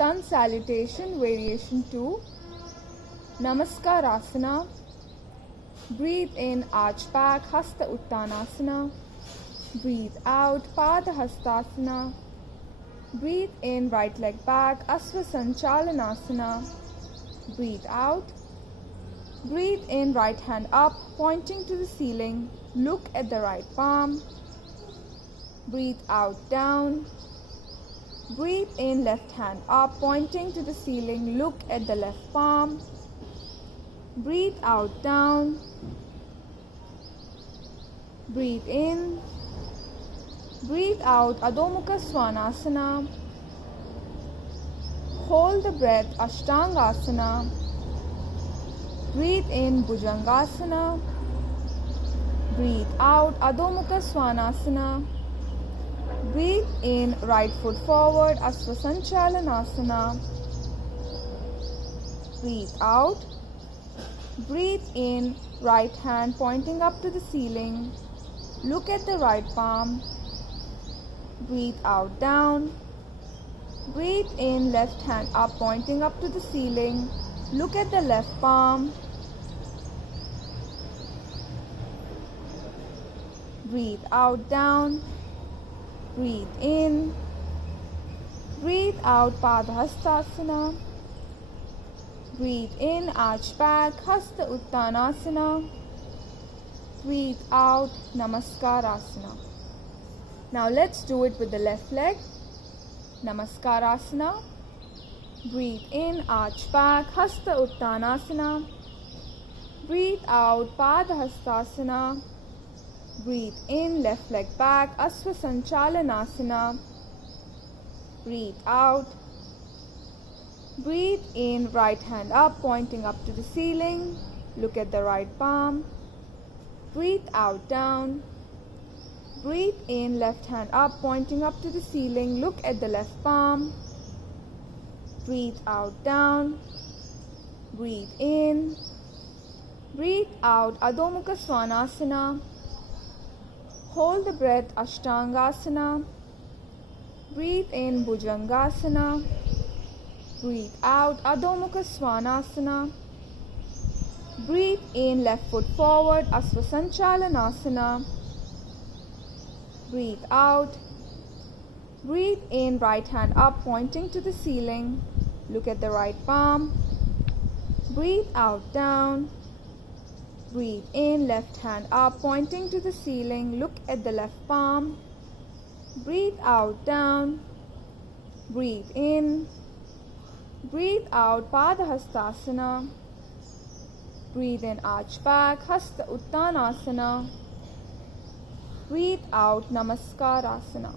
Sun Salutation Variation 2. Namaskarasana. Breathe in, arch back, Hasta Uttanasana. Breathe out, Pada Hastasana. Breathe in, right leg back, Asva Sanchalanasana. Breathe out. Breathe in, right hand up, pointing to the ceiling. Look at the right palm. Breathe out, down. Breathe in, left hand up, pointing to the ceiling. Look at the left palm. Breathe out, down. Breathe in. Breathe out, Adho Mukha Svanasana. Hold the breath, Ashtangasana. Breathe in, Bhujangasana. Breathe out, Adho Mukha Svanasana. Breathe in, right foot forward, Asva Sanchalanasana. Breathe out. Breathe in, right hand pointing up to the ceiling. Look at the right palm. Breathe out, down. Breathe in, left hand up, pointing up to the ceiling. Look at the left palm. Breathe out, down. Breathe in. Breathe out, Padahastasana. Breathe in, arch back, Hasta Uttanasana. Breathe out, Namaskarasana. Now let's do it with the left leg. Namaskarasana. Breathe in, arch back, Hasta Uttanasana. Breathe out, Padahastasana. Breathe in, left leg back, Asva Sanchalanasana. Breathe out. Breathe in, right hand up, pointing up to the ceiling. Look at the right palm. Breathe out, down. Breathe in, left hand up, pointing up to the ceiling. Look at the left palm. Breathe out, down. Breathe in. Breathe out, Adho Mukha Svanasana. Hold the breath, Ashtangasana. Breathe in, Bhujangasana. Breathe out, Adho Mukha Svanasana. Breathe in, left foot forward, Asva Sanchalanasana. Breathe out. Breathe in, right hand up, pointing to the ceiling. Look at the right palm. Breathe out, down. Breathe in, left hand up, pointing to the ceiling. Look at the left palm. Breathe out, down. Breathe in. Breathe out, Padahastasana. Breathe in, arch back, Hasta Uttanasana. Breathe out, Namaskarasana.